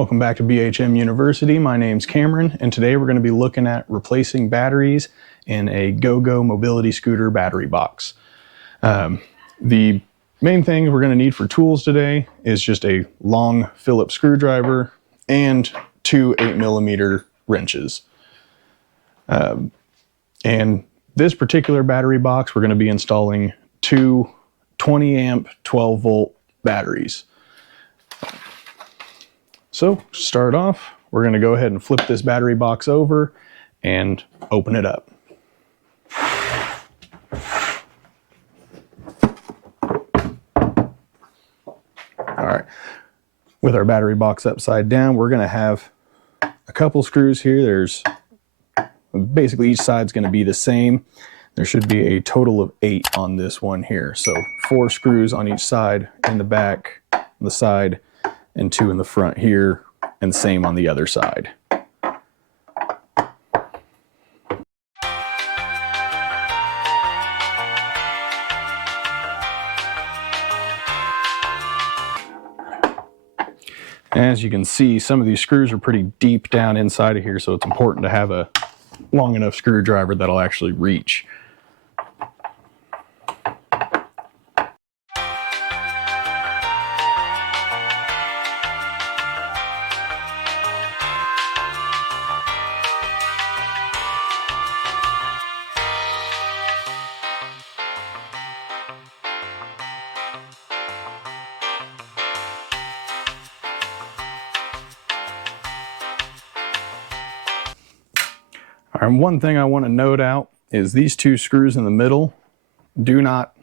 Welcome back to BHM University. My name's Cameron, and today we're going to be looking at replacing batteries in a GoGo mobility scooter battery box. The main things we're going to need for tools today is just a long Phillips screwdriver and two 8mm wrenches. And this particular battery box, we're going to be installing two 20 amp 12 volt batteries. So to start off, we're going to go ahead and flip this battery box over and open it up. All right, with our battery box upside down, we're going to have a couple screws here. There's basically each side's going to be the same. There should be a total of 8 on this one here. So 4 screws on each side, in the back, on the side, and 2 in the front here, and same on the other side. As you can see, some of these screws are pretty deep down inside of here, so it's important to have a long enough screwdriver that'll actually reach. And one thing I want to note out is these 2 screws in the middle, do not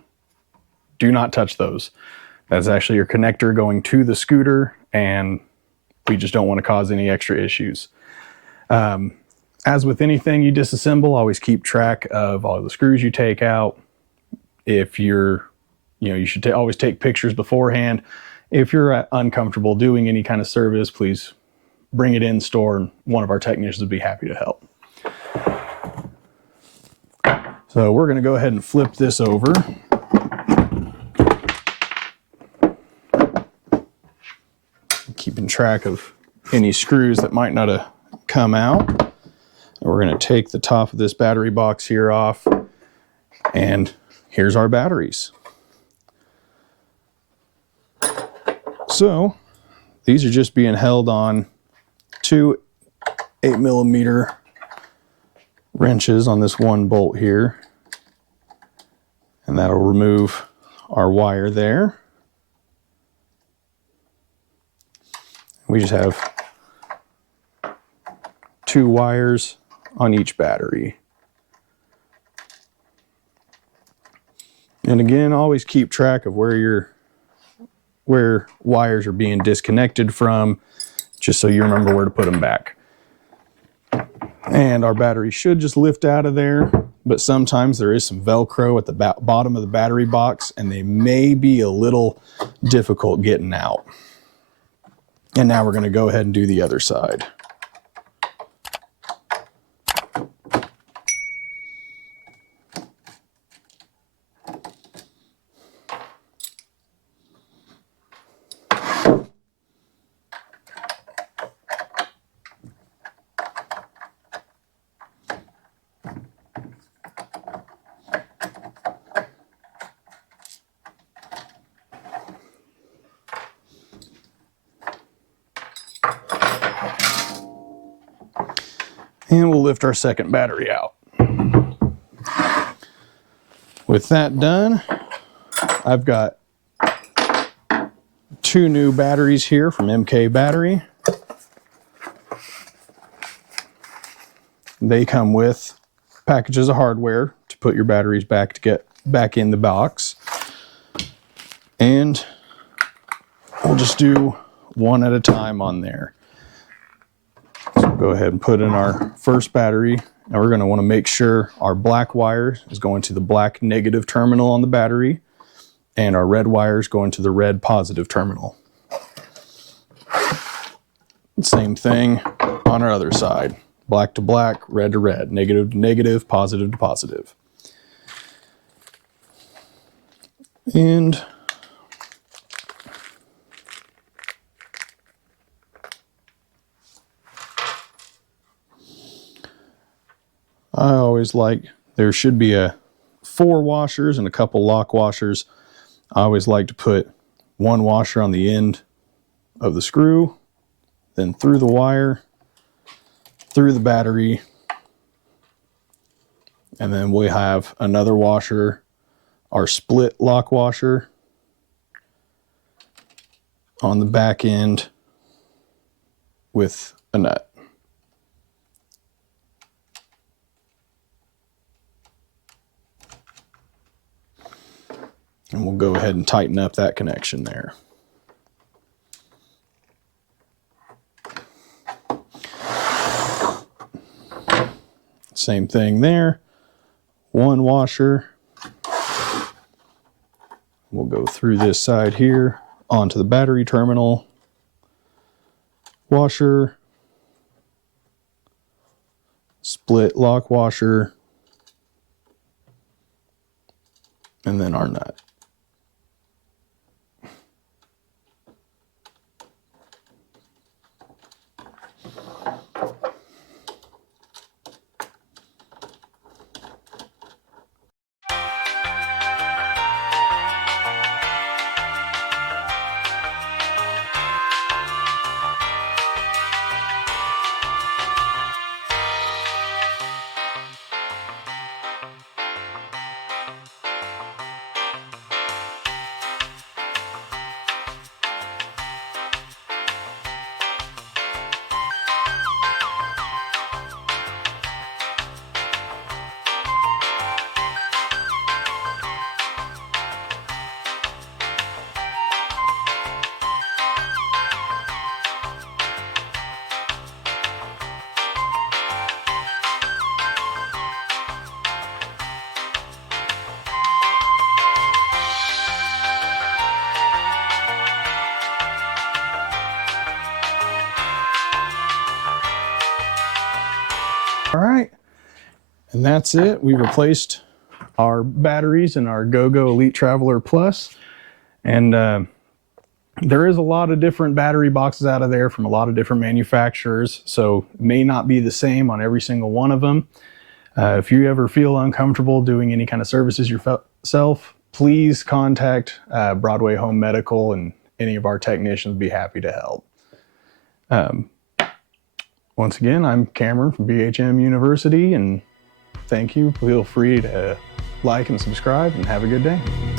touch those. That's actually your connector going to the scooter, and we just don't want to cause any extra issues. As with anything you disassemble, always keep track of all the screws you take out. If you should always take pictures beforehand. If you're uncomfortable doing any kind of service, please bring it in store, and one of our technicians would be happy to help. So we're going to go ahead and flip this over. Keeping track of any screws that might not have come out. And we're going to take the top of this battery box here off, and here's our batteries. So these are just being held on 2 8mm wrenches on this one bolt here, and that'll remove our wire there. We just have 2 wires on each battery. And again, always keep track of where wires are being disconnected from, just so you remember where to put them back. And our battery should just lift out of there, but sometimes there is some Velcro at the bottom of the battery box, and they may be a little difficult getting out. And now we're going to go ahead and do the other side. And we'll lift our second battery out. With that done, I've got 2 new batteries here from MK Battery. They come with packages of hardware to put your batteries back to get back in the box. And we'll just do one at a time on there. So go ahead and put in our first battery, and we're going to want to make sure our black wire is going to the black negative terminal on the battery, and our red wire is going to the red positive terminal. Same thing on our other side. Black to black, red to red, negative to negative, positive to positive. And always like, there should be 4 washers and a couple lock washers. I always like to put one washer on the end of the screw, then through the wire, through the battery, and then we have another washer, our split lock washer, on the back end with a nut. And we'll go ahead and tighten up that connection there. Same thing there. One washer. We'll go through this side here onto the battery terminal. Washer. Split lock washer. And then our nut. All right, and that's it. We replaced our batteries in our GoGo Elite Traveler Plus, and there is a lot of different battery boxes out of there from a lot of different manufacturers, so it may not be the same on every single one of them. If you ever feel uncomfortable doing any kind of services yourself, please contact Broadway Home Medical, and any of our technicians would be happy to help. Once again, I'm Cameron from BHM University, and thank you. Feel free to like and subscribe, and have a good day.